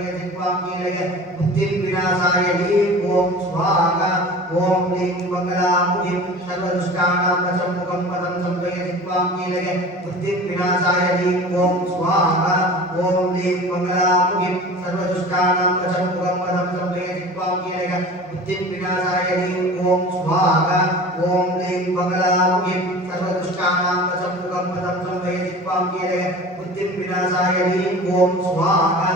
संभय जिह्वां कीलय बुद्धिं विनाशाय ह्रीं ओम स्वाहा ओम ह्रीं मंगलामुखीं सर्वदुष्टानां वशमुखं पदं संभय जिह्वां कीलय बुद्धिं विनाशाय ह्रीं ओम स्वाहा ओम ह्रीं मंगलामुखीं सर्वदुष्टानां वशमुखं पदं संभय जिह्वां कीलय बुद्धिं विनाशाय ह्रीं ओम स्वाहा ओम ह्रीं मंगलामुखीं सर्वदुष्टानां वशमुखं पदं संभय जिह्वां कीलय बुद्धिं विनाशाय ह्रीं ओम स्वाहा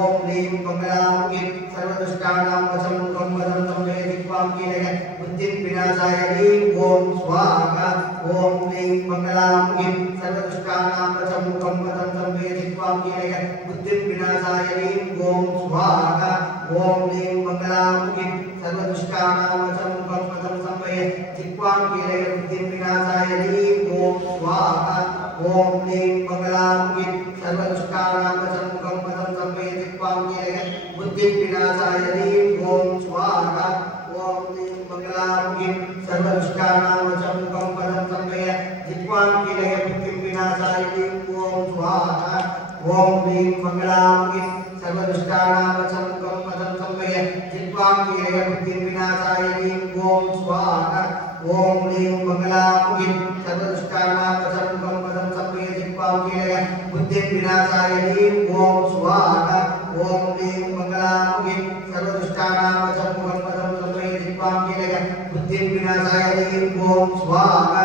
ओम ह्रीं मंगलामुखीं सर्वदुष्टानां वशमुखं पदं संभय जिह्वां कीलय बुद्धिं विनाशाय ह्रीं ओम स्वाहा ओम ह्रीं मंगलामुखीं सर्वदुष्टानां वशमुखं पदं संभय जिह्वां कीलय बुद्धिं विनाशाय ह्रीं ओम स्वाहा ओम ह्रीं मंगलामुखीं सर्वदुष्टानां वशमुखं पदं संभय जिह्वां कीलय बुद्धिं विनाशाय ह्रीं ओम स्वाहा ओम ह्रीं मंगलामुखीं सर्वदुष्टानां वशमुखं पदं संभय जिह्वां कीलय बुद्धिं विनाशाय ह्रीं ओम स्वाहा ओम ह्रीं मंगलामुखीं सर्वदुष्टानां वशमुखं पदं संभय जिह्वां कीलय बुद्धिं विनाशाय ह्रीं ओम स्वाहा ओम ह्रीं मंगलामुखीं सर्वदुष्टानां वशमुखं पदं संभय जिह्वां कीलय बुद्धिं विनाशाय ह्रीं ओम स्वाहा ओम ह्रीं मंगलामुखीं सर्वदुष्टानां वशमुखं पदं संभय जिह्वां कीलय बुद्धिं विनाशाय ह्रीं ओम स्वाहा ओम ह्रीं मंगलामुखीं सर्वदुष्टानां वशमुखं पदं संभय जिह्वां कीलय बुद्धिं विनाशाय ह्रीं ओम स्वाहा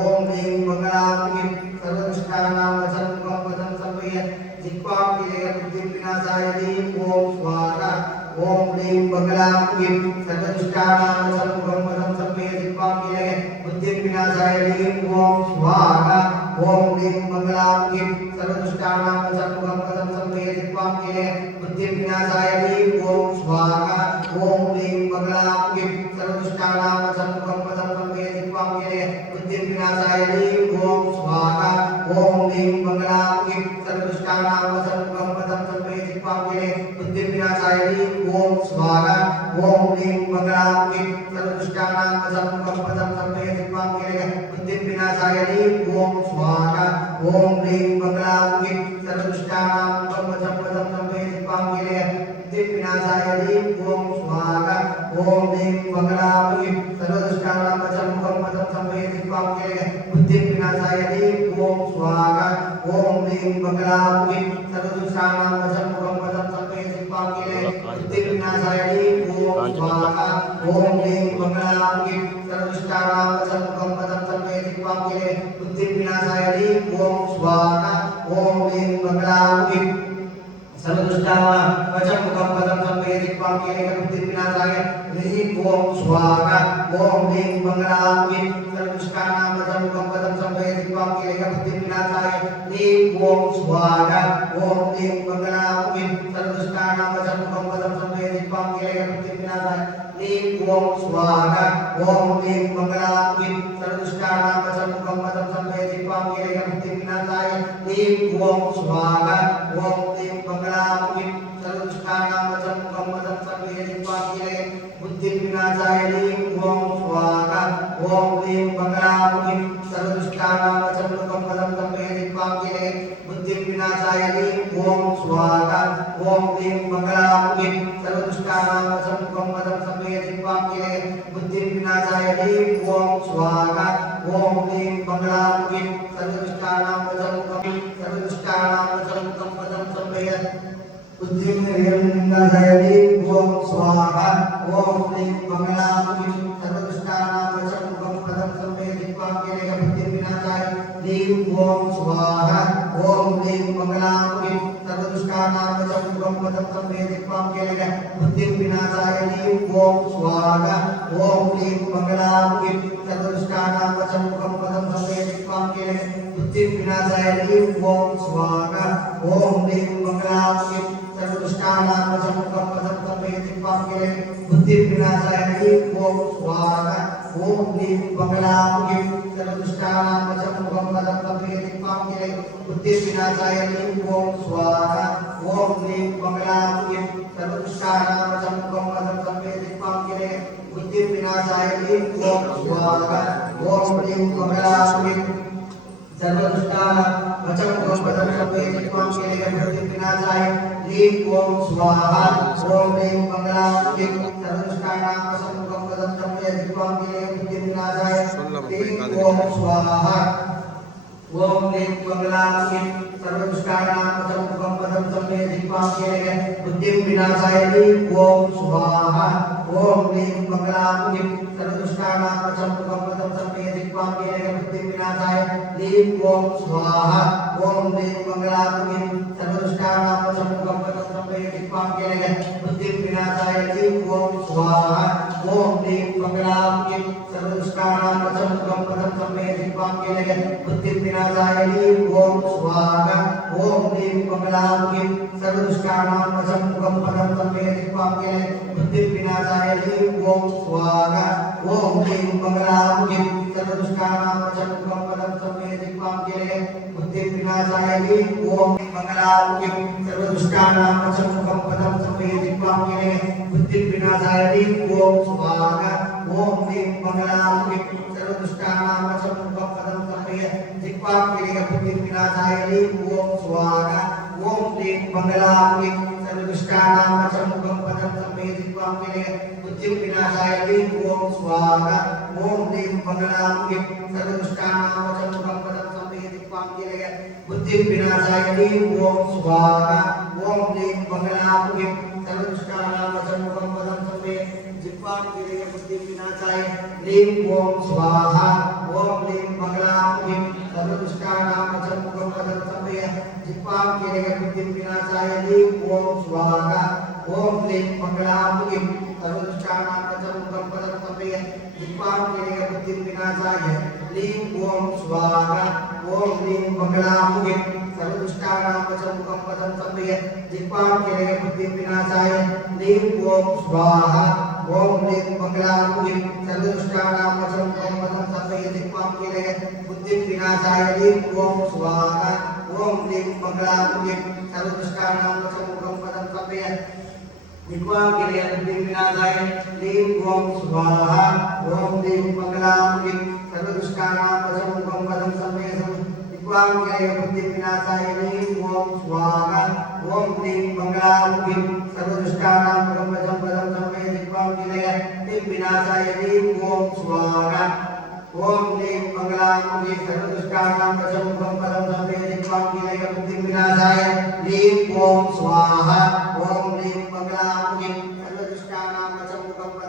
ओम ह्रीं मंगलामुखीं सर्वदुष्टानां वशमुखं पदं संभय जिह्वां कीलय बुद्धिं विनाशाय ह्रीं ओम स्वाहा ओम ह्रीं मंगलामुखीं सर्वदुष्टानां वशमुखं पदं संभय जिह्वां कीलय बुद्धिं विनाशाय ह्रीं ओम स्वाहा ओम ह्रीं मंगलामुखीं सर्वदुष्टानां वशमुखं पदं संभय जिह्वां कीलय बुद्धिं विनाशाय ह्रीं ओम स्वाहा ओम ह्रीं मंगलामुखीं सर्वदुष्टानां वशमुखं पदं संभय जिह्वां कीलय बुद्धिं विनाशाय ह्रीं ओम स्वाहा ओम ह्रीं मंगलामुखीं सर्वदुष्टानां वशमुखं पदं संभय जिह्वां कीलय बुद्धिं विनाशाय ह्रीं ओम स्वाहा ओम ह्रीं मंगलामुखीं सर्वदुष्टानां वशमुखं पदं संभय जिह्वां कीलय बुद्धिं विनाशाय ह्रीं ओम स्वाहा ओम ह्रीं मंगलामुखीं सर्वदुष्टानां वशमुखं पदं संभय जिह्वां कीलय बुद्धिं विनाशाय ह्रीं ओम स्वाहा ओम ह्रीं मंगलामुखीं सर्वदुष्टानां वशमुखं पदं संभय जिह्वां कीलय बुद्धिं विनाशाय ह्रीं ओम स्वाहा ओम ह्रीं मंगलामुखीं सर्वदुष्टानां वशमुखं पदं संभय जिह्वां कीलय बुद्धिं विनाशाय ह्रीं ओम स्वाहा ओम ह्रीं मंगलामुखीं सर्वदुष्टानां वशमुखं पदं संभय जिह्वां कीलय बुद्धिं विनाशाय ह्रीं ओम स्वाहा ओम ह्रीं मंगलामुखीं सर्वदुष्टानां वशमुखं पदं संभय जिह्वां कीलय बुद्धिं विनाशाय ह्रीं ओम स्वाहा ओम ह्रीं मंगलामुखीं सर्वदुष्टानां वशमुखं पदं संभय जिह्वां कीलय बुद्धिं विनाशाय ह्रीं ओम स्वाहा ओम ह्रीं मंगलामुखीं सर्वदुष्टानां वशमुखं पदं संभय जिह्वां कीलय बुद्धिं विनाशाय ह्रीं ओम स्वाहा ओम ह्रीं मंगलामुखीं सर्वदुष्टानां वशमुखं पदं संभय जिह्वां कीलय बुद्धिं विनाशाय ह्रीं ओम स्वाहा ओम ह्रीं मंगलामुखीं सर्वदुष्टानां वशमुखं पदं संभय जिह्वां कीलय बुद्धिं विनाशाय ह्रीं ओम स्वाहा ओम ह्रीं मंगलामुखीं सर्वदुष्टानां वशमुखं पदं संभय जिह्वां कीलय बुद्धिं विनाशाय ह्रीं ओम स्वाहा ओम ह्रीं मंगलामुखीं सर्वदुष्टानां वशमुखं पदं संभय जिह्वां कीलय बुद्धिं विनाशाय ह्रीं ओम स्वाहा ओम ह्रीं मंगलामुखीं सर्वदुष्टानां वशमुखं पदं संभय बुद्धिं विनाशाय ह्रीं ओम स्वाहा ओम ह्रीं मंगलामुखीं सर्वदुष्टानां वशमुखं पदं संभय जिह्वां कीलय बुद्धिं विनाशाय ह्रीं ओम स्वाहा ओम ह्रीं मंगलामुखीं सर्वदुष्टानां वशमुखं पदं संभय जिह्वां कीलय बुद्धिं विनाशाय ह्रीं ओम स्वाहा ओम ह्रीं मंगलामुखीं सर्वदुष्टानां वशमुखं पदं संभय जिह्वां कीलय बुद्धिं विनाशाय ह्रीं ओम स्वाहा ओम ह्रीं मंगलामुखीं सर्वदुष्टानां वशमुखं पदं संभय जिह्वां कीलय बुद्धिं विनाशाय ह्रीं ओम स्वाहा ओम ह्रीं मंगलामुखीं सर्वदुष्टानां वशमुखं पदं संभय जिह्वां कीलय बुद्धिं विनाशाय ह्रीं ओम स्वाहा ओम ह्रीं मंगलामुखीं सर्वदुष्टानां वशमुखं पदं संभय जिह्वां कीलय बुद्धिं विनाशाय ह्रीं ओम स्वाहा ओम ह्रीं मंगलामुखीं सर्वदुष्टानां वचं गोपदं संवेदित्वां केलेगं विनाशाय लीं ओम स्वाहा ओम ह्रीं मंगलांगिं सर्वदुष्टानां वचं गोपदं संवेदित्वां केलेगं विनाशाय लीं ओम स्वाहा ओम ह्रीं मंगलांगिं सर्वदुष्टानां वचं गोपदं संवेदित्वां केलेगं विनाशाय लीं ओम स्वाहा ओम ह्रीं मंगलांगिं सर्वदुष्टानां वचं गोपदं संवेदित्वां केलेगं विनाशाय लीं ओम स्वाहा ओम ह्रीं मंगलांगिं सर्वदुष्टानां वचं गोपदं संवेदित्वां केलेगं विनाशाय लीं ओम स्वाहा ओम ह्रीं मंगलांगिं सर्वदुष्टानां वचं गोपदं संवेदित्वां केलेगं विनाशाय लीं ओम स्वाहा ओम ह्रीं मंगलांगिं सर्वदुष्टानां वचं गोपदं संवेदित्वां केलेगं विनाशाय लीं ओम स्वाहा ओम ह्रीं मंगलांगिं सर्वदुष्टानां वचं गोपदं संवेदित्वां केलेगं विनाशाय लीं ओम मंगलांगिं सर्वदुष्टानां वचं गोपदं संवेदित्वां केलेगं विनाशाय लीं ओम स्वाहा ओम ह्रीं मंगलांगिं सर्वदुष्टानां वचं गोपदं संवेदित्वां केलेगं विनाशाय लीं ओम स्वाहा ओम ह्रीं मंगलांगिं सर्वदुष्टानां वचं गोपदं संवेदित्वां केलेगं विनाशाय लीं ओम स्वाहा ओम ह्रीं मंगलांगिं सर्वदुष्टानां वचं गोपदं संवेदित्वां केलेगं विनाशाय लीं ओम स्वाहा ओम ह्रीं मंगलांगिं सर्वदुष्टानां वचं गोपदं संवेदित्वां केलेगं विनाशाय लीं ओम स्वाहा ओम ह्रीं मंगलांगिं सर्वदुष्टानां वचं गोपदं संवेदित्वां केलेगं विनाशाय लीं ओम स्वाहा ओम ह्रीं मंगलांगिं सर्वदुष्टानां वचं गोपदं संवेदित्वां केलेगं विनाशाय लीं ओम स्वाहा ओम ह्रीं मंगलांगिं सर्वदुष्टानां वचं गोपदं संवेदित्वां केलेगं विनाशाय लीं ओम स्वाहा ओम ह्रीं मंगलांगिं सर्वदुष्टानां वचं गोपदं संवेदित्वां केलेगं विनाशाय लीं ओम स्वाहा ओम ह्रीं मंगलांगिं सर्वदुष्टानां वचं गोपदं संवेदित्वां केलेगं विनाशाय लीं ओम स्वाहा ओम ह्रीं मंगलांगिं सर्वदुष्टानां वचं गोपदं संवेदित्वां केलेगं विनाशाय लीं ओम स्वाहा ओम ह्रीं मंगलांगिं सर्वदुष्टानां वचं गोपदं संवेदित्वां केलेगं विनाशाय लीं ओम स्वाहा ओम ह्रीं मंगलांगिं सर्वदुष्टानां वचं गोपदं संवेदित्वां केलेगं विनाशाय लीं ओम स्वाहा ओम ह्रीं मंगलांगिं सर्वदुष्टानां वचं गोपदं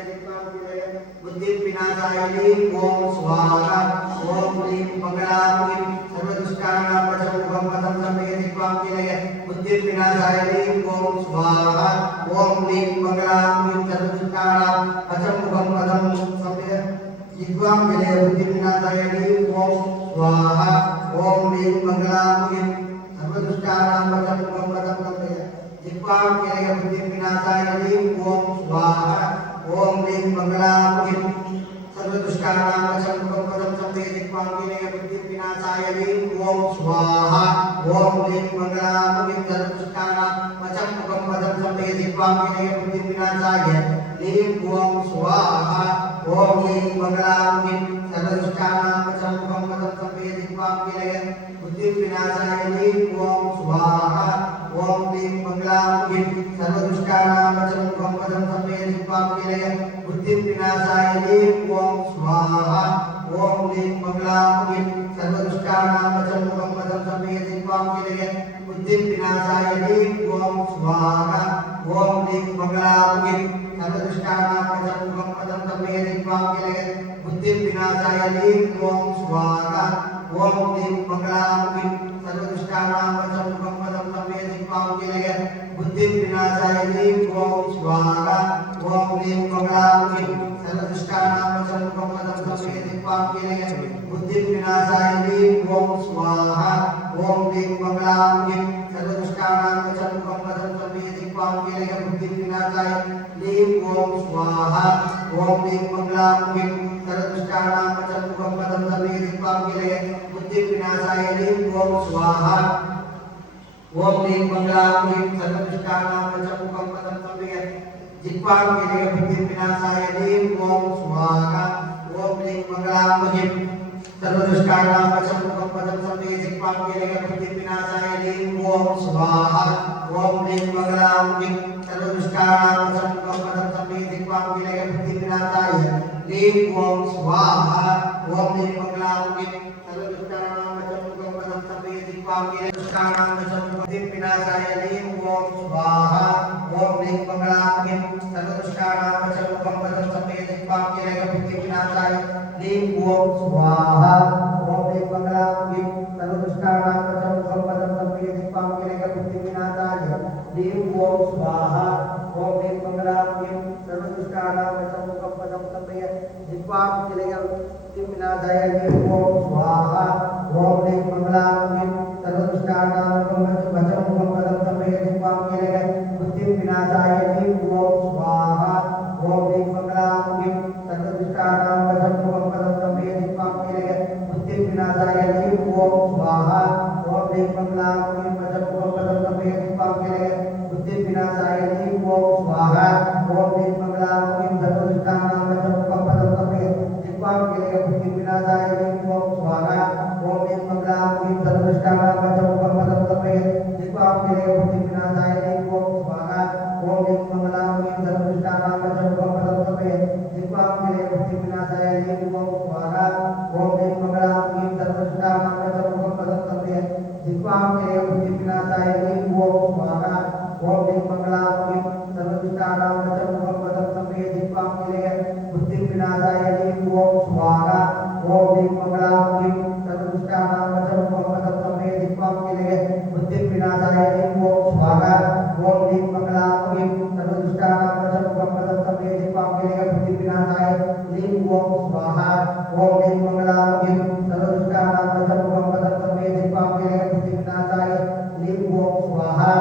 संवेदित्वां केलेगं विनाशाय लीं ओम स्वाहा ओम ह्रीं मंगलांगिं सर्वदुष्टानां वचं गोपदं संवेदित्वां केलेगं विनाशाय लीं ओम स्वाहा ओम ह्रीं मंगलांगिं सर्वदुष्टानां वचं गोपदं संवेदित्वां केलेगं विनाशाय लीं ओम स्वाहा ओम ह्रीं मंगलांगिं सर्वदुष्टानां वचं गोपदं संवेदित्वां केलेगं विनाशाय लीं ओम स्वाहा ओम ह्रीं मंगलांगिं सर्वदुष्टानां वचं गोपदं संवेदित्वां केलेगं विनाशाय लीं ओम स्वाहा ओम ह्रीं मंगलांगिं सर्वदुष्टानां वचं गोपदं संवेदित्वां केलेगं विनाशाय लीं ओम स्वाहा ओम ह्रीं मंगलांगिं सर्वदुष्टानां वचं गोपदं संवेदित्वां केलेगं विनाशाय लीं ओम स्वाहा ओम ह्रीं मंगलांगिं सर्वदुष्टानां वचं गोपदं संवेदित्वां केलेगं विनाशाय लीं ओम स्वाहा ओम ह्रीं मंगलांगिं सर्वदुष्टानां वचं गोपदं संवेदित्वां केलेगं विनाशाय लीं ओम स्वाहा ओम ह्रीं मंगलांगिं सर्वदुष्टानां वचं गोपदं संवेदित्वां केलेगं विनाशाय लीं ओम स्वाहा ओम ह्रीं मंगलांगिं सर्वदुष्टानां वचं गोपदं संवेदित्वां केलेगं विनाशाय लीं ओम स्वाहा ओम ह्रीं मंगलांगिं सर्वदुष्टानां वचं गोपदं संवेदित्वां केलेगं विनाशाय लीं ओम स्वाहा ओम ह्रीं मंगलांगिं सर्वदुष्टानां वचं गोपदं संवेदित्वां केलेगं विनाशाय लीं ओम स्वाहा ओम ह्रीं मंगलांगिं सर्वदुष्टानां वचं गोपदं संवेदित्वां केलेगं विनाशाय लीं ओम स्वाहा ओम ह्रीं मंगलांगिं सर्वदुष्टानां वचं गोपदं संवेदित्वां केलेगं विनाशाय लीं ओम स्वाहा ओम ह्रीं मंगलांगिं सर्वदुष्टानां वशमुखं पदं सर्वे जिह्वां केलकबुद्धिविनाशाय ह्रीं ओम स्वाहा ओम ह्रीं मंगलां ह्रीं सर्वदुष्टानां वशमुखं पदं सर्वे जिह्वां केलकबुद्धिविनाशाय ह्रीं ओम स्वाहा ओम ह्रीं मंगलां ह्रीं सर्वदुष्टानां वशमुखं पदं सर्वे जिह्वां केलकबुद्धिविनाशाय ह्रीं ओम स्वाहा ओम ह्रीं मंगलां ह्रीं सर्वदुष्टानां वशमुखं पदं सर्वे जिह्वां केलकबुद्धिविनाशाय ह्रीं ओम स्वाहा ओम ह्रीं मंगलां ह्रीं सर्वदुष्टानां वशमुखं पदं सर्वे जिह्वां केलकबुद्धिविनाशाय ह्रीं ओम स्वाहा ओम ह्रीं मंगलां ह्रीं सर्वदुष्टानां वशमुखं पदं सर्वे जिह्वां केलकबुद्धिविनाशाय ह्रीं ओम स्वाहा ओम ह्रीं मंगलां ह्रीं सर्वदुष्टानां वशमुखं पदं सर्वे जिह्वां केलकबुद्धिविनाशाय ह्रीं ओम स्वाहा ओम ह्रीं मंगलां ह्रीं सर्वदुष्टानां वशमुखं पदं सर्वे जिह्वां केलकबुद्धिविनाशाय ह्रीं ओम स्वाहा ओम ह्रीं मंगलां ह्रीं वशमुखं पदं सर्वे जिह्वां केलकबुद्धिविनाशाय ह्रीं ओम स्वाहा ओम ह्रीं मंगलां ह्रीं सर्वदुष्टानां वशमुखं पदं सर्वे जिह्वां केलकबुद्धिविनाशाय ह्रीं ओम स्वाहा ओम ह्रीं मंगलां ह्रीं सर्वदुष्टानां वशमुखं पदं सर्वे जिह्वां केलकबुद्धिविनाशाय ह्रीं ओम स्वाहा ओम ह्रीं मंगलां ह्रीं सर्वदुष्टानां वशमुखं पदं सर्वे जिह्वां केलकबुद्धिविनाशाय ह्रीं ओम स्वाहा ओम ह्रीं मंगलां ह्रीं सर्वदुष्टानां वशमुखं पदं सर्वे जिह्वां केलकबुद्धिविनाशाय ह्रीं ओम स्वाहा ओम ह्रीं मंगलां ह्रीं सर्वदुष्टानां वशमुखं पदं सर्वे जिह्वां केलकबुद्धिविनाशाय ह्रीं ओम स्वाहा ओम ह्रीं मंगलां ह्रीं सर्वदुष्टानां वशमुखं पदं सर्वे जिह्वां केलकबुद्धिविनाशाय ह्रीं ओम स्वाहा ओम ह्रीं मंगलां ह्रीं सर्वदुष्टानां वशमुखं पदं सर्वे जिह्वां केलकबुद्धिविनाशाय ह्रीं ओम स्वाहा ओम ह्रीं मंगलां ह्रीं सर्वदुष्टानां वशमुखं पदं सर्वे जिह्वां केलकबुद्धिविनाशाय ह्रीं ओम स्वाहा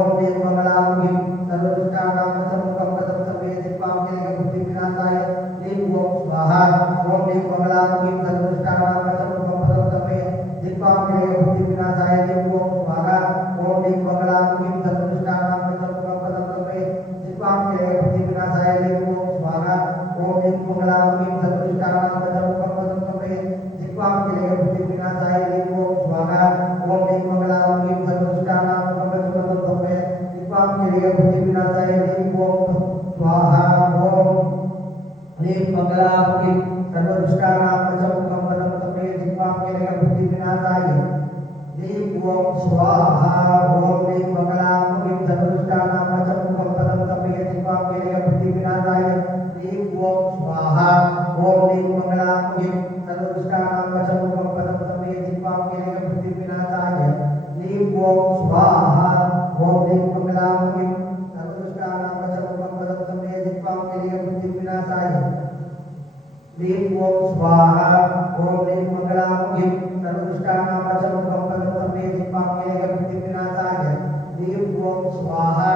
ओम ह्रीं मंगलां ह्रीं सर्वदुष्टानां वशमुखं पदं सर्वे जिह्वां केलकबुद्धिविनाशाय ह्रीं ओम स्वाहा ओम ह्रीं मंगलां ह्रीं सर्वदुष्टानां वशमुखं पदं सर्वे जिह्वां केलकबुद्धिविनाशाय ह्रीं ओम स्वाहा ओम ह्रीं मंगलां ह्रीं सर्वदुष्टानां वशमुखं पदं सर्वे जिह्वां केलकबुद्धिविनाशाय ह्रीं ओम स्वाहा ओम ह्रीं मंगलां ह्रीं सर्वदुष्टानां वशमुखं पदं सर्वे जिह्वां केलकबुद्धिविनाशाय ह्रीं ओम स्वाहा ओम ह्रीं मंगलां ह्रीं सर्वदुष्टानां वशमुखं पदं सर्वे जिह्वां केलकबुद्धिविनाशाय ह्रीं ओम स्वाहा ओम ह्रीं मंगलां ह्रीं सर्वदुष्टानां वशमुखं पदं सर्वे जिह्वां केलकबुद्धिविनाशाय ह्रीं ओम स्वाहा ओम ह्रीं मंगलां ह्रीं सर्वदुष्टानां वशमुखं पदं सर्वे जिह्वां केलकबुद्धिविनाशाय ह्रीं ओम स्वाहा ओम ह्रीं मंगलां ह्रीं सर्वदुष्टानां वशमुखं पदं सर्वे जिह्वां केलकबुद्धिविनाशाय ह्रीं ओम स्वाहा ओम ह्रीं मंगलां ह्रीं सर्वदुष्टानां वशमुखं पदं सर्वे जिह्वां केलकबुद्धिविनाशाय ह्रीं ओम स्वाहा ओम ह्रीं मंगलां ह्रीं सर्वदुष्टानां वशमुखं पदं सर्वे जिह्वां केलकबुद्धिविनाशाय ह्रीं ओम स्वाहा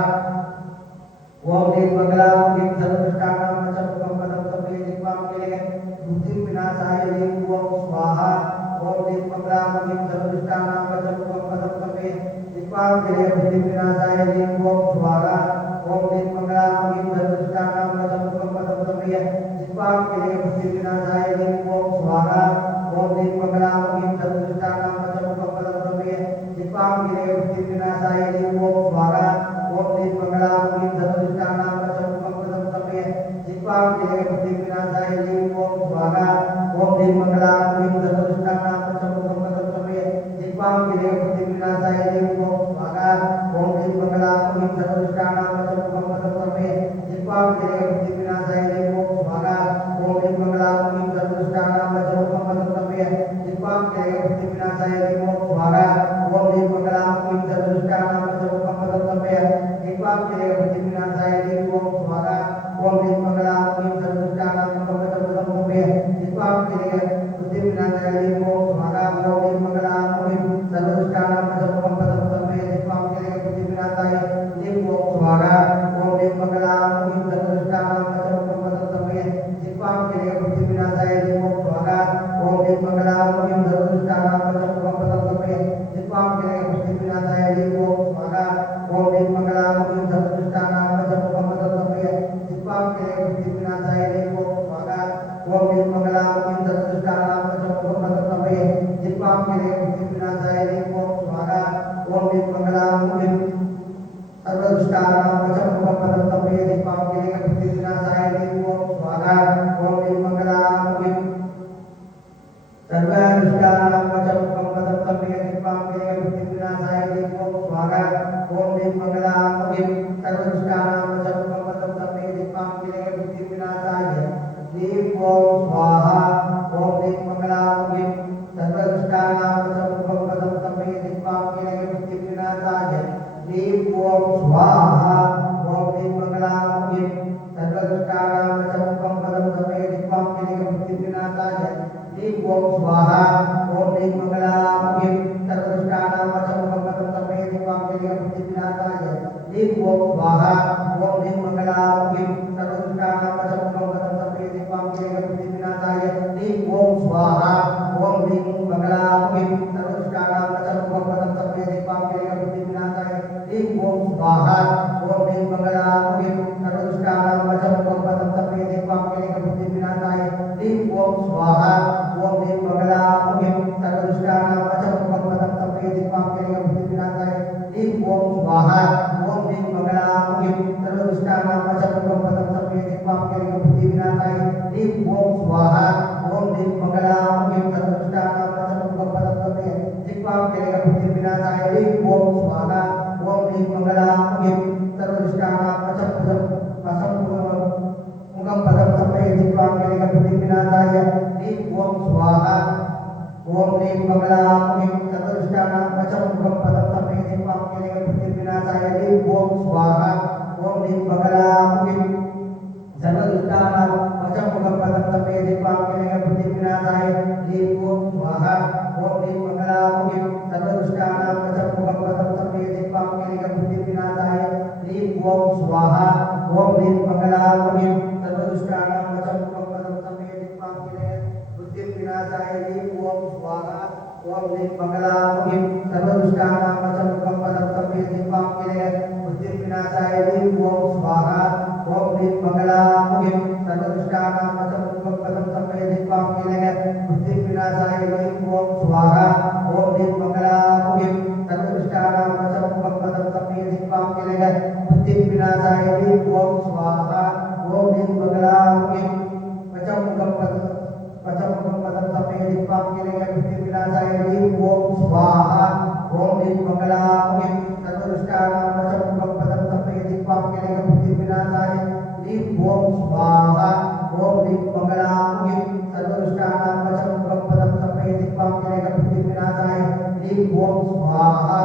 ओम ह्रीं मंगलां ह्रीं सर्वदुष्टानां वशमुखं पदं सर्वे जिह्वां केलकबुद्धिविनाशाय ह्रीं ओम स्वाहा ओम ह्रीं मंगलां ह्रीं सर्वदुष्टानां वशमुखं पदं सर्वे जिह्वां केलकबुद्धिविनाशाय ह्रीं ओम स्वाहा ओम ह्रीं मंगलां ह्रीं सर्वदुष्टानां वशमुखं पदं सर्वे जिह्वां केलकबुद्धिविनाशाय ह्रीं ओम स्वाहा ओम ह्रीं मंगलां ह्रीं सर्वदुष्टानां वशमुखं पदं सर्वे जिह्वां केलकबुद्धिविनाशाय ह्रीं ओम स्वाहा ओम ह्रीं मंगलां ह्रीं सर्वदुष्टानां वशमुखं पदं सर्वे जिह्वां केलकबुद्धिविनाशाय ह्रीं ओम स्वाहा ओम ह्रीं मंगलां ह्रीं सर्वदुष्टानां वशमुखं पदं सर्वे जिह्वां केलकबुद्धिविनाशाय ह्रीं ओम स्वाहा ओम ह्रीं मंगलां ह्रीं सर्वदुष्टानां वशमुखं पदं सर्वे जिह्वां केलकबुद्धिविनाशाय ह्रीं ओम स्वाहा ओम ह्रीं मंगलां ह्रीं सर्वदुष्टानां वशमुखं पदं सर्वे जिह्वां केलकबुद्धिविनाशाय ह्रीं ओम स्वाहा ओम ह्रीं मंगलां ह्रीं सर्वदुष्टानां वशमुखं पदं सर्वे जिह्वां केलकबुद्धिविनाशाय ह्रीं ओम स्वाहा ओम ह्रीं मंगलां ह्रीं सर्वदुष्टानां वशमुखं पदं सर्वे जिह्वां केलकबुद्धिविनाशाय ह्रीं ओम स्वाहा ओम ह्रीं मंगलां ह्रीं सर्वदुष्टानां वशमुखं पदं सर्वे जिह्वां केलकबुद्धिविनाशाय ह्रीं ओम स्वाहा ओम ह्रीं मंगलां ह्रीं सर्वदुष्टानां वशमुखं पदं सर्वे जिह्वां केलकबुद्धिविनाशाय ह्रीं ओम स्वाहा ओम ह्रीं मंगलां ह्रीं सर्वदुष्टानां वशमुखं पदं सर्वे जिह्वां केलकबुद्धिविनाशाय ह्रीं ओम स्वाहा ओम ह्रीं मंगलां ह्रीं सर्वदुष्टानां वशमुखं पदं सर्वे जिह्वां केलकबुद्धिविनाशाय ह्रीं ओम स्वाहा ओम ह्रीं मंगलां ह्रीं सर्वदुष्टानां वशमुखं पदं सर्वे दिक्पाम के लिए बुद्धि विनाशाय ओम स्वाहा ओम ह्रीं मंगलां ह्रीं सर्वदुष्टानां वशं पदं तपये दिक्पाम के लिए बुद्धि विनाशाय ओम स्वाहा ओम ह्रीं मंगलां ह्रीं सर्वदुष्टानां वशं पदं तपये दिक्पाम के लिए बुद्धि विनाशाय ओम स्वाहा ओम ह्रीं मंगलां ह्रीं सर्वदुष्टानां वशं पदं तपये दिक्पाम के लिए बुद्धि विनाशाय ओम स्वाहा ओम ह्रीं मंगलां ह्रीं सर्वदुष्टानां वशं पदं तपये दिक्पाम के लिए बुद्धि विनाशाय ओम स्वाहा ओम ह्रीं मंगलां ह्रीं सर्वदुष्टानां वशं पदं तपये दिक्पाम के लिए बुद्धि विनाशाय ओम स्वाहा ओम ह्रीं मंगलां ह्रीं सर्वदुष्टानां वशं पदं तपये दिक्पाम के लिए बुद्धि विनाशाय ओम स्वाहा ओम ह्रीं मंगलां ह्रीं सर्वदुष्टानां वशं पदं तपये दिक्पाम के लिए बुद्धि विनाशाय ओम स्वाहा ओम ह्रीं मंगलां ह्रीं सर्वदुष्टानां वशं पदं तपये दिक्पाम के लिए बुद्धि विनाशाय ओम स्वाहा ओम ह्रीं मंगलां ह्रीं सर्वदुष्टानां वशं पदं तपये दिक्पाम के लिए बुद्धि विनाशाय ओम स्वाहा ओम ह्रीं मंगलां ह्रीं सर्वदुष्टानां वशं पदं तपये दिक्पाम के लिए बुद्धि विनाशाय ओम स्वाहा ओम ह्रीं मंगलां ह्रीं सर्वदुष्टानां वशं पदं तपये दिक्पाम के लिए बुद्धि विनाशाय ओम स्वाहा ओम ह्रीं मंगलां ह्रीं सर्वदुष्टानां वशं पदं तपये दिक्पाम के लिए बुद्धि विनाशाय ओम स्वाहा ओम ह्रीं मंगलां ह्रीं सर्वदुष्टानां वशं पदं तपये दिक्पाम के लिए बुद्धि विनाशाय ओम स्वाहा ओम ह्रीं मंगलां ह्रीं सर्वदुष्टानां वशं पदं तपये दिक्पाम के लिए बुद्धि विनाशाय ओम स्वाहा ओम ह्रीं मंगलां ह्रीं सर्वदुष्टानां वशं पदं तपये दिक्पाम के लिए बुद्धि विनाशाय ओम स्वाहा ओम ह्रीं मंगलां ह्रीं सर्वदुष्टानां वशं पदं तपये दिक्पाम के लिए बुद्धि विनाशाय ओम स्वाहा ओम ह्रीं मंगलां ह्रीं सर्वदुष्टानां वशं पदं तपये दिक्पाम के लिए बुद्धि विनाशाय ओम स्वाहा ओम ह्रीं मंगलां ह्रीं सर्वदुष्टानां वशं पदं तपये दिक्पाम के लिए बुद्धि विनाशाय ओम स्वाहा ओम ह्रीं मंगलां ह्रीं सर्वदुष्टानां वशं पदं तपये दिक्पाम के लिए बुद्धि विनाशाय ओम स्वाहा ओम ह्रीं मंगलां ह्रीं सर्वदुष्टानां वशं पदं तपये दिक्पाम के लिए बुद्धि विनाशाय ओम स्वाहा ओम ह्रीं मंगलां ह्रीं वशं पदं तपये दिक्पाम के लिए बुद्धि विनाशाय ओम स्वाहा ओम ह्रीं मंगलां ह्रीं सर्वदुष्टानां वशं पदं तपये दिक्पाम के लिए बुद्धि विनाशाय ओम स्वाहा ओम ह्रीं मंगलां ह्रीं सर्वदुष्टानां वशं पदं तपये दिक्पाम के लिए बुद्धि विनाशाय ओम स्वाहा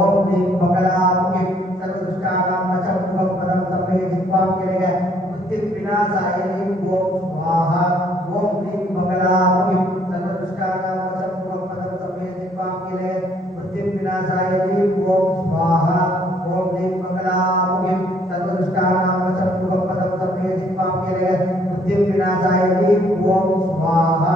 ओम ह्रीं मंगलां ह्रीं सर्वदुष्टानां वशं पदं तपये दिक्पाम के लिए बुद्धि विनाशाय ओम स्वाहा ओम ह्रीं मंगलां ह्रीं सर्वदुष्टानां वशं पदं तपये दिक्पाम के लिए बुद्धि विनाशाय ओम स्वाहा ओम ह्रीं मंगलां ह्रीं सर्वदुष्टानां वशं पदं तपये दिक्पाम के लिए बुद्धि विनाशाय ओम स्वाहा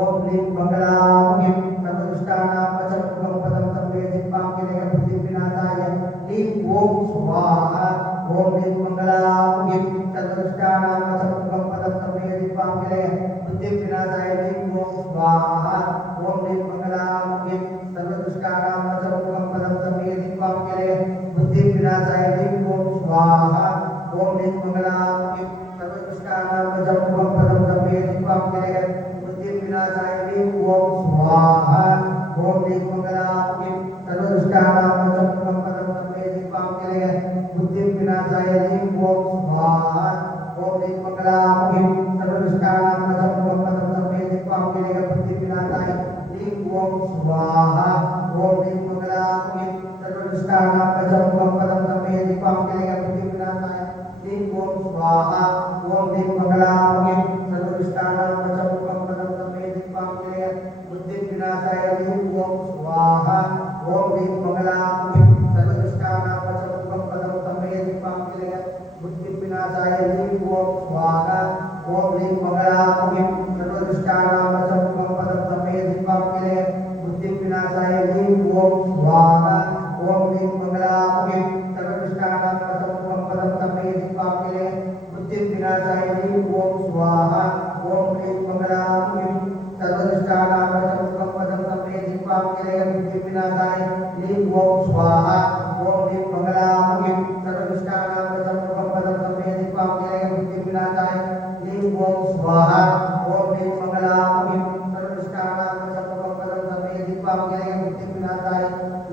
ओम ह्रीं मंगलां ह्रीं सर्वदुष्टानां वशं पदं तपये दिक्पाम के लिए बुद्धि विनाशाय ओम स्वाहा ओम ह्रीं मंगलां ह्रीं सर्वदुष्टानां वशं पदं तपये दिक्पाम के लिए बुद्धि विनाशाय ओम स्वाहा ओम ह्रीं मंगलां ह्रीं सर्वदुष्टानां वशं पदं तपये दिक्पाम के लिए बुद्धि विनाशाय ओम स्वाहा ओम ह्रीं मंगलां ह्रीं सर्वदुष्टानां वशं पदं तपये दिक्पाम के लिए बुद्धि विनाशाय ओम स्वाहा ओम ह्रीं मंगलां ह्रीं सर्वदुष्टानां वशं पदं तपये दिक्पाम के लिए बुद्धि विनाशाय ओम स्वाहा ओम ह्रीं मंगलां ह्रीं सर्वदुष्टानां वशं पदं तपये दिक्पाम के लिए बुद्धि विनाशाय ओम स्वाहा ओम ह्रीं मंगलां ह्रीं सर्वदुष्टानां वशं पदं तपये दिक्पाम के लिए बुद्धि विनाशाय ओम स्वाहा ओम ह्रीं मंगलां ह्रीं सर्वदुष्टानां वशं पदं तपये दिक्पाम के लिए बुद्धि विनाशाय ओम स्वाहा ओम ह्रीं मंगलां ह्रीं सर्वदुष्टानां वशं पदं तपये दिक्पाम के लिए बुद्धि विनाशाय ओम स्वाहा ओम ह्रीं मंगलां ह्रीं सर्वदुष्टानां वशं पदं तपये दिक्पाम के लिए बुद्धि विनाशाय ओम स्वाहा ओम ह्रीं मंगलां ह्रीं सर्वदुष्टानां वशं पदं तपये दिक्पाम के लिए बुद्धि विनाशाय ओम स्वाहा ओम ह्रीं मंगलां ह्रीं सर्वदुष्टानां वशं पदं तपये दीपां गिरय बुद्धि विनाशाय लीं ओम स्वाहा ओम ह्रीं मंगलां ह्रीं सर्वदुष्टानां प्रसन्नं पदं तमे दीपां गिरय बुद्धि विनाशाय लीं ओम स्वाहा ओम ह्रीं मंगलां ह्रीं सर्वदुष्टानां प्रसन्नं पदं तमे दीपां गिरय बुद्धि विनाशाय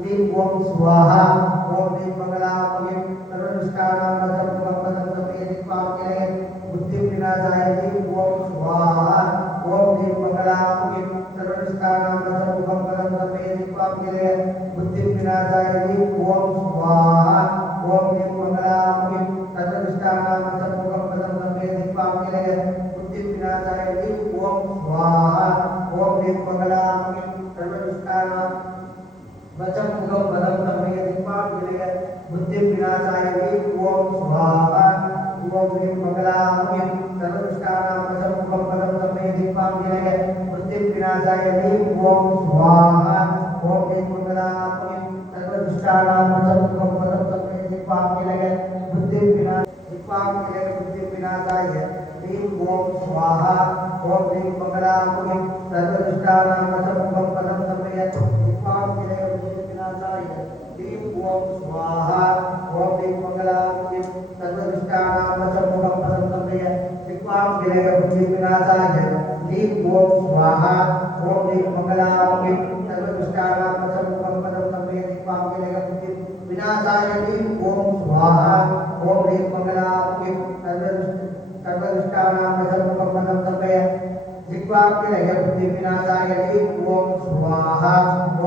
लीं ओम स्वाहा ओम ह्रीं मंगलां ह्रीं सर्वदुष्टानां प्रसन्नं पदं तमे दीपां गिरय बुद्धि विनाशाय लीं ओम स्वाहा ओम ह्रीं मंगलां ह्रीं सर्वदुष्टानां प्रसन्नं पदं तमे दीपां गिरय बुद्धि विनाशाय लीं ओम स्वाहा ओम ह्रीं मंगलां ह्रीं सर्वदुष्टानां प्रसन्नं पदं तमे दीपां गिरय बुद्धि विनाशाय लीं ओम स्वाहा ओम ह्रीं मंगलां ह्रीं सर्वदुष्टानां वचमुखं पदं तमे दीपां गिरय बुद्धि विनाशाय लीं ओम स्वाहा ओम ह्रीं मंगलां ह्रीं सर्वदुष्टानां वचमुखं पदं तमे दीपां गिरय बुद्धि विनाशाय लीं ओम स्वाहा ओम ह्रीं मंगलां ह्रीं सर्वदुष्टानां वचमुखं पदं तमे दीपां गिरय बुद्धि विनाशाय लीं ओम स्वाहा ओम ह्रीं मंगलां ह्रीं सर्वदुष्टानां वचमुखं पदं तमे दीपां गिरय बुद्धि विनाशाय लीं ओम स्वाहा ओम ह्रीं मंगलां ह्रीं सर्वदुष्टानां वचमुखं पदं तमे दीपां गिरय बुद्धि विनाशाय लीं ओम स्वाहा ओम ह्रीं मंगलां ह्रीं सर्वदुष्टानां वचमुखं पदं तमे दीपां गिरय बुद्धि विनाशाय लीं ओम स्वाहा ओम ह्रीं मंगलां ह्रीं सर्वदुष्टानां वचमुखं पदं तमे दीपां गिरय बुद्धि विनाशाय लीं ओम स्वाहा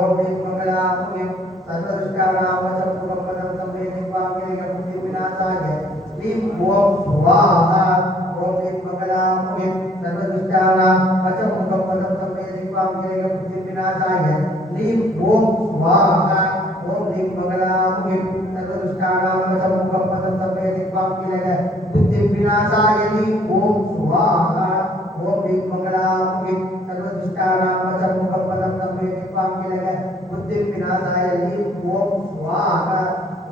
ओम ह्रीं मंगलां ह्रीं सर्वदुष्टानां वचमुखं पदं तमे दीपां गिरय बुद्धि विनाशाय लीं ओम स्वाहा ओम ह्रीं मंगलां ह्रीं सर्वदुष्टानां वचमुखं पदं तमे दीपां गिरय बुद्धि विनाशाय लीं ओम स्वाहा ओम ह्रीं मंगलां ह्रीं सर्वदुष्टानां वचमुखं पदं तमे दीपां गिरय बुद्धि विनाशाय लीं ओम स्वाहा ओम ह्रीं मंगलां ह्रीं सर्वदुष्टानां वचमुखं पदं तमे दीपां गिरय बुद्धि विनाशाय लीं ओम स्वाहा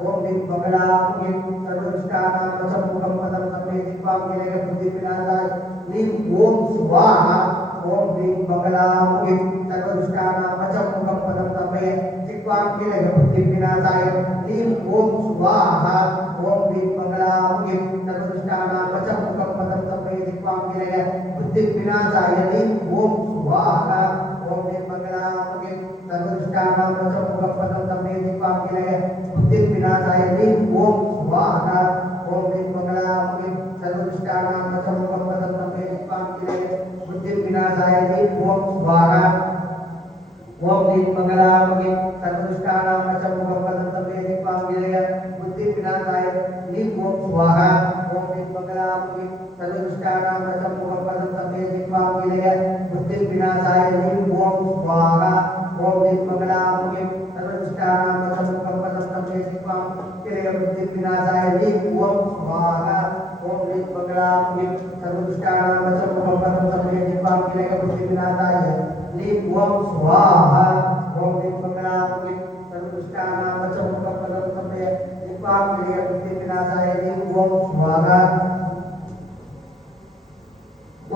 ओम ह्रीं मंगलां ह्रीं सर्वदुष्टानां वचमुखं पदं तमे दीपां गिरय बुद्धि विनाशाय लीं ओम स्वाहा ओम ह्रीं मंगलां ह्रीं सर्वदुष्टानां वचमुखं पदं तमे दीपां गिरय बुद्धि विनाशाय लीं ओम स्वाहा ओम ह्रीं मंगलां ह्रीं सर्वदुष्टानां वचमुखं पदं तमे दीपां गिरय बुद्धि विनाशाय लीं ओम स्वाहा ओम ह्रीं मंगलां ह्रीं सर्वदुष्टानां वचमुखं पदं तमे दीपां गिरय बुद्धि विनाशाय लीं ओम स्वाहा ओम ह्रीं मंगलां ह्रीं सर्वदुष्टानां वचमुखं पदं तमे दीपां गिरय बुद्धि विनाशाय लीं ओम स्वाहा ओम ह्रीं मंगलां ह्रीं सर्वदुष्टानां वचमुखं पदं तमे दीपां गिरय बुद्धि विनाशाय लीं ओम स्वाहा ओम ह्रीं मंगलां ह्रीं सर्वदुष्टानां वचमुखं पदं तमे दीपां गिरय बुद्धि विनाशाय लीं ओम स्वाहा ओम ह्रीं मंगलां ह्रीं सर्वदुष्टानां वचमुखं पदं तमे दीपां गिरय बुद्धि विनाशाय लीं ओम स्वाहा ओम ह्रीं मंगलां ह्रीं सर्वदुष्टानां वचमुखं पदं तमे दीपां गिरय बुद्धि विनाशाय लीं ओम स्वाहा ओम ह्रीं मंगलां ह्रीं सर्वदुष्टानां वचमुखं पदं तमे दीपां गिरय बुद्धि विनाशाय लीं ओम स्वाहा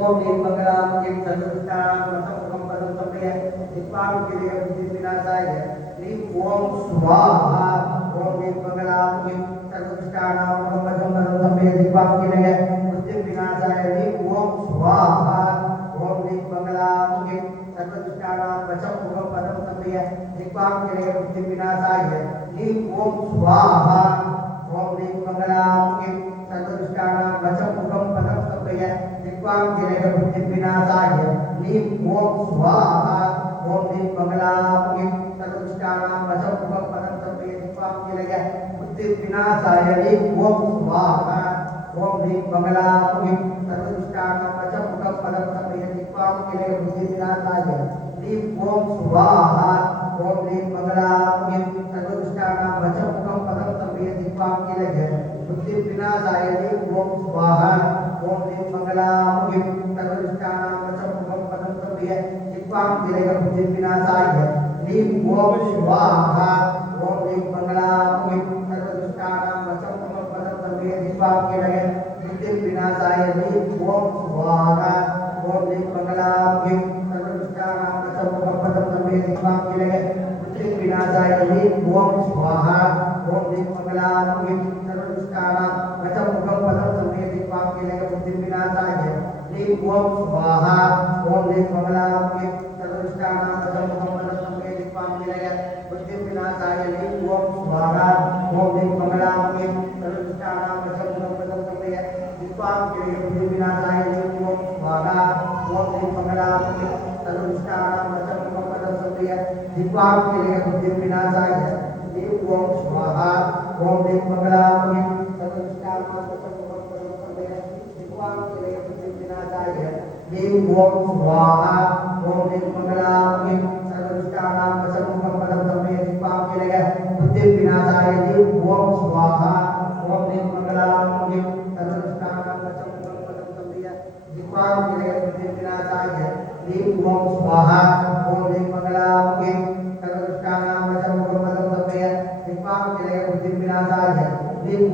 ओम ह्रीं मंगलां ह्रीं सर्वदुष्टानां वचमुखं पदं तमे दीपां गिरय बुद्धि विनाशाय लीं ओम स्वाहा ओम ह्रीं मंगलां ह्रीं सर्वदुष्टानां वचमुखं पदं तमे दीपां गिरय बुद्धि विनाशाय लीं ओम स्वाहा ओम ह्रीं मंगलां ह्रीं सर्वदुष्टानां वचमुखं पदं तमे दीपां गिरय बुद्धि विनाशाय लीं ओम स्वाहा ओम ह्रीं मंगलां ह्रीं सर्वदुष्टानां वचमुखं पदं तमे दीपां गिरय बुद्धि विनाशाय लीं ओम स्वाहा ओम ह्रीं मंगलां ह्रीं सर्वदुष्टानां वचमुखं पदं तमे दीपां गिरय बुद्धि विनाशाय लीं ओम स्वाहा ओम ह्रीं मंगलां ह्रीं सर्वदुष्टानां वचमुखं पदं तमे दीपां गिरय बुद्धि विनाशाय लीं ओम स्वाहा ओम ह्रीं मंगलां ह्रीं सर्वदुष्टानां वचमुखं पदं तमे दीपां गिरय बुद्धि विनाशाय लीं ओम स्वाहा ओम ह्रीं मंगलां ह्रीं सर्वदुष्टानां वचमुखं पदं तमे दीपां गिरय बुद्धि विनाशाय लीं ओम स्वाहा ओम ह्रीं मंगलां ह्रीं सर्वदुष्टानां वचमुखं पदं तमे दीपां गिरय बुद्धि विनाशाय लीं ओम स्वाहा ओम ह्रीं मंगलां ह्रीं सर्वदुष्टानां वचमुखं पदं तमे समय दीपम के लगे बुद्धि विनाशाय ओम स्वाहा ओम दीप मंगलामय सर्वदुष्टानां वचम मुखम पदम समय दीपम के लगे बुद्धि विनाशाय ओम स्वाहा ओम दीप मंगलामय सर्वदुष्टानां वचम मुखम पदम समय दीपम के लगे बुद्धि विनाशाय ओम स्वाहा ओम दीप मंगलामय सर्वदुष्टानां वचम मुखम पदम समय दीपम के लगे बुद्धि विनाशाय ओम स्वाहा ओम दीप मंगलामय सर्वदुष्टानां वचम मुखम पदम समय दीपम के लगे बुद्धि विनाशाय ओम स्वाहा ओम दीप मंगलामय सर्वदुष्टानां वचम मुखम पदम समय दीपम के लगे बुद्धि विनाशाय ओम स्वाहा ओम दीप मंगलामय सर्वदुष्टानां वचम मुखम पदम समय दीपम के लगे बुद्धि विनाशाय ओम स्वाहा ओम दीप मंगलामय सर्वदुष्टानां वचम मुखम पदम समय दीपम के लगे बुद्धि विनाशाय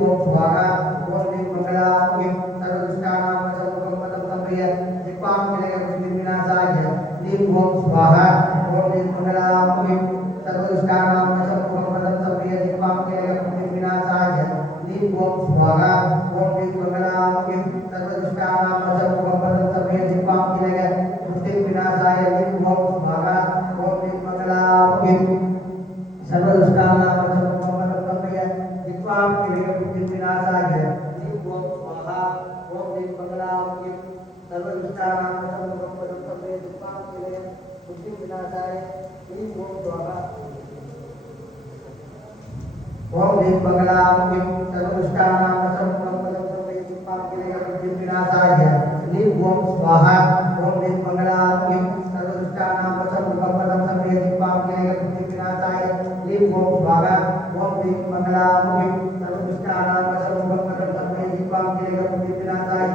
ओम स्वाहा ओम दीप मंगलामय सर्वदुष्टानां वचम मुखम पदम समय दीपम के लगे बुद्धि विनाशाय ओम स्वाहा ओम दीप मंगलामय सर्वदुष्टानां वचम मुखम पदम समय दीपम के लगे बुद्धि विनाशाय ओम स्वाहा ओम दीप मंगलामय सर्वदुष्टानां वचम मुखम पदम समय दीपम के लगे बुद्धि विनाशाय ओम स्वाहा ओम दीप मंगलामय सर्वदुष्टानां वचम मुखम पदम समय दीपम के लगे बुद्धि विनाशाय ओम स्वाहा ओम दीप मंगलामय सर्वदुष्टानां वचम मुखम पदम समय दीपम के लगे बुद्धि विनाशाय ओम स्वाहा ओम दीप मंगलामय सर्वदुष्टानां वचम मुखम पदम समय दीपम के लगे बुद्धि विनाशाय ओम स्वाहा ओम दीप मंगलामय सर्वदुष्टानां वचम मुखम पदम समय दीपम के लगे बुद्धि विनाशाय ओम स्वाहा ओम दीप मंगलामय सर्वदुष्टानां वचम मुखम पदम समय दीपम के लगे बुद्धि विनाशाय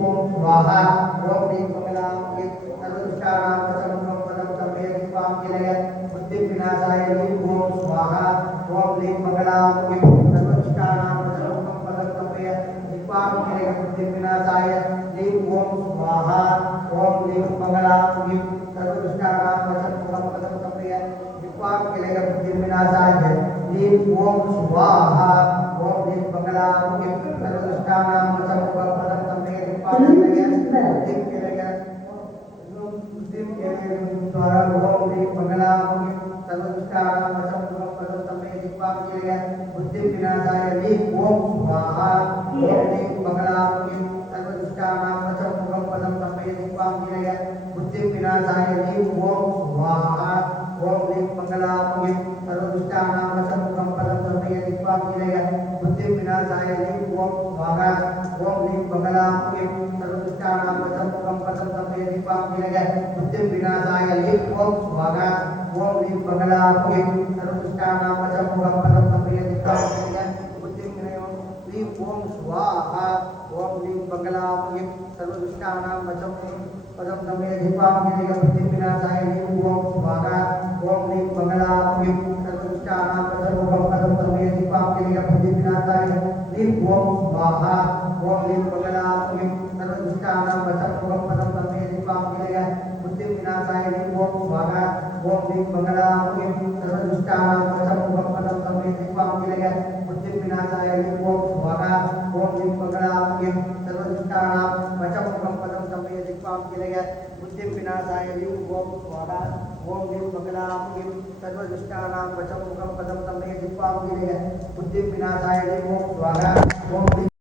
ओम स्वाहा ओम दीप मंगलामय सर्वदुष्टानां वचम मुखम पदम समय दीपम के लगे बुद्धि विनाशाय ओम स्वाहा ओम दीप मंगलामय सर्वदुष्टानां वचम मुखम पदम समय दीपम के लगे बुद्धि विनाशाय ओम स्वाहा ओम दीप मंगलामय सर्वदुष्टानां वचम मुखम पदम समय दीपम के लगे बुद्धि विनाशाय ओम स्वाहा ओम दीप मंगलामय सर्वदुष्टानां वचम मुखम पदम समय दीपम के लगे बुद्धि विनाशाय ओम स्वाहा ओम दीप मंगलामय सर्वदुष्टानां वचम मुखम पदम समय दीपम के लगे बुद्धि के लगे द्वारा ओम दीप मंगलामय सर्वदुष्टानां वचम मुखम पदम समय दीपम के लगे बुद्धि विनाशाय ओम स्वाहा ओम दीप मंगलामय सर्वदुष्टानां वचम मुखम पदम समय दीपम के लगे बुद्धि विनाशाय ओम स्वाहा ओम दीप मंगलामय सर्वदुष्टानां वचम मुखम पदम समय दीपम के लगे बुद्धि विनाशाय ओम स्वाहा ओम दीप मंगलामय सर्वदुष्टानां वचम मुखम पदम समय दीपम के लगे बुद्धि विनाशाय ओम स्वाहा ओम दीप मंगलामय सर्वदुष्टानां वचम मुखम पदम समय दीपम के लगे बुद्धि विनाशाय ओम स्वाहा ओम दीप मंगलामय सर्वदुष्टानां वचम पदम समय दीपम के लगे बुद्धि विनाशाय ओम स्वाहा ओम दीप मंगलामय सर्वदुष्टानां वचम मुखम पदम समय दीपम के लगे बुद्धि विनाशाय ओम स्वाहा ओम दीप मंगलामय सर्वदुष्टानां वचम मुखम पदम समय दीपम के लगे बुद्धि विनाशाय ओम स्वाहा ओम दीप मंगलामय सर्वदुष्टानां वचम मुखम पदम समय दीपम के लगे बुद्धि विनाशाय ओम स्वाहा ओम दीप मंगलामय सर्वदुष्टानां वचम मुखम पदम समय दीपम के लगे बुद्धि विनाशाय ओम स्वाहा ओम दीप मंगलामय सर्वदुष्टानां वचम मुखम पदम समय दीपम के लगे बुद्धि विनाशाय ओम स्वाहा ओम दीप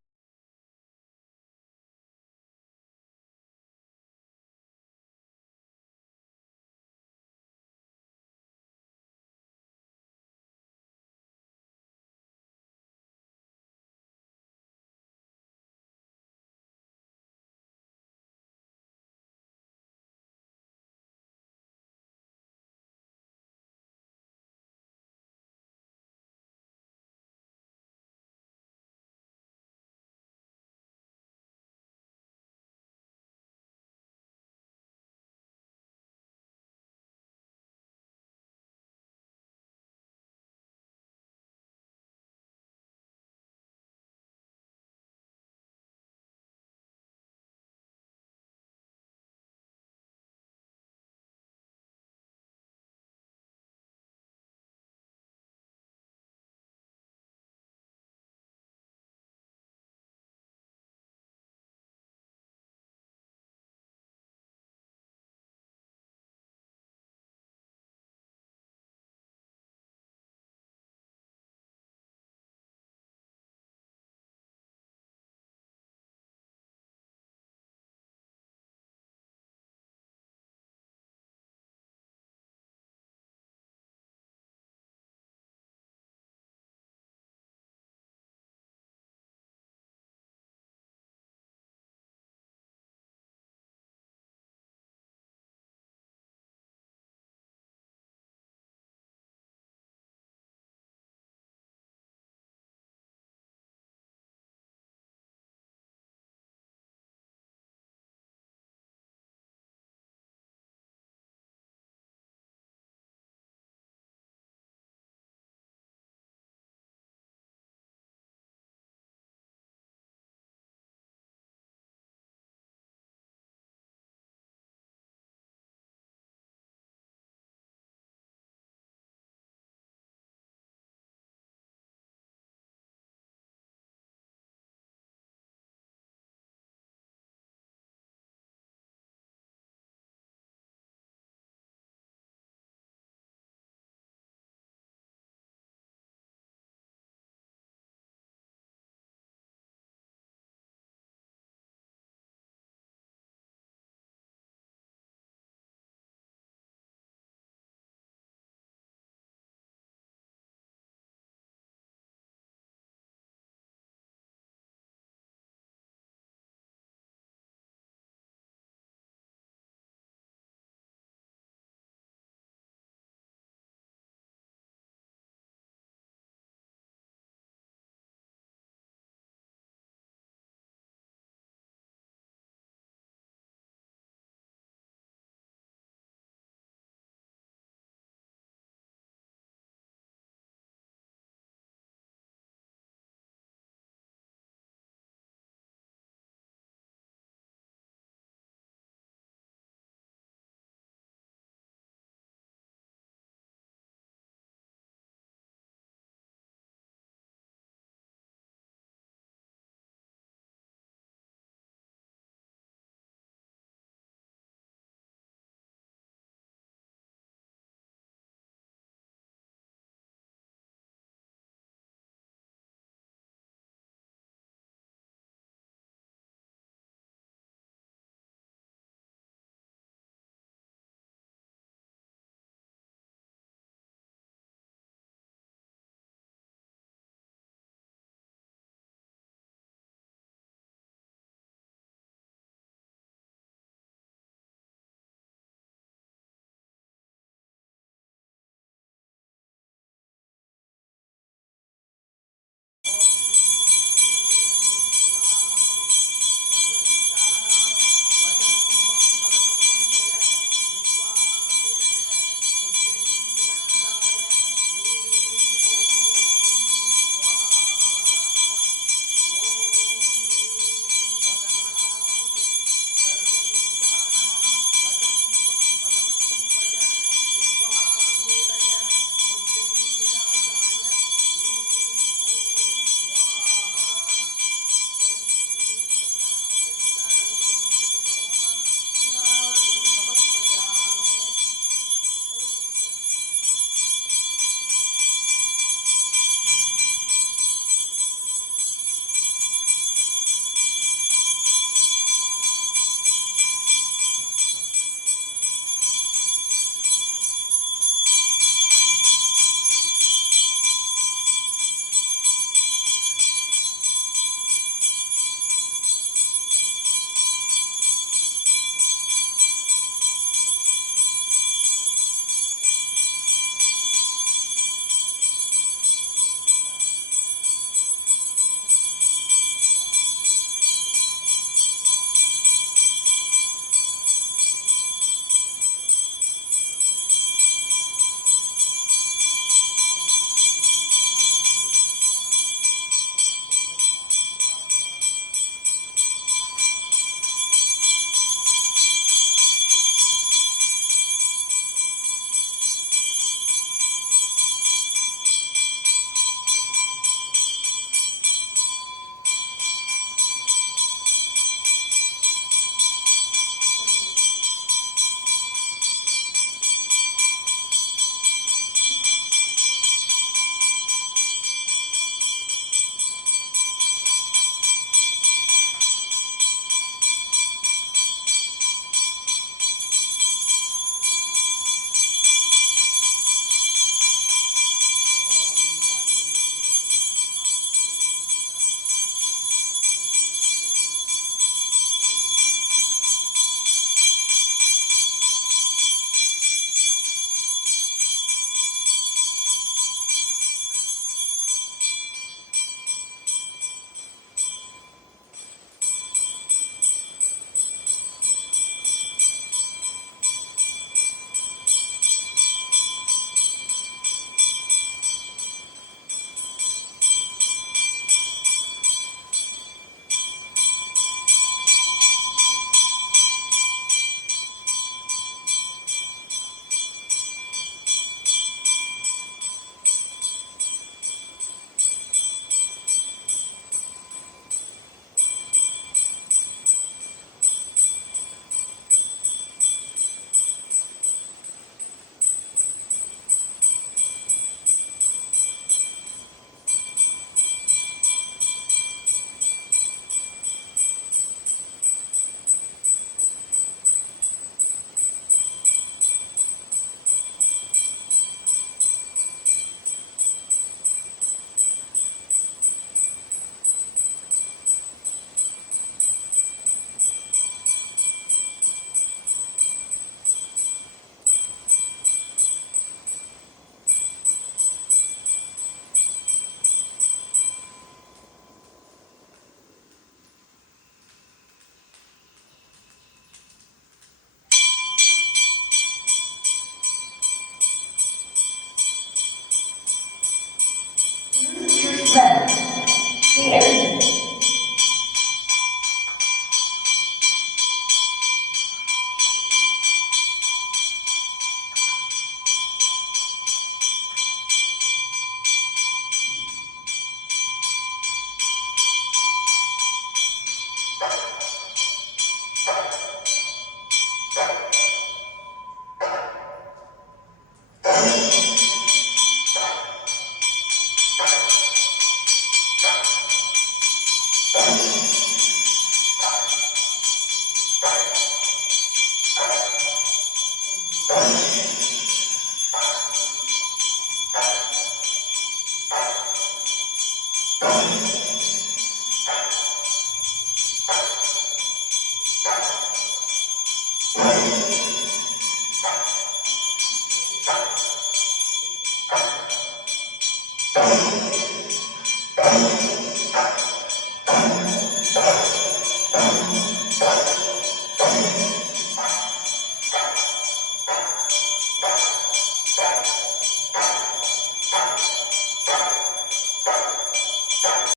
स्वाहा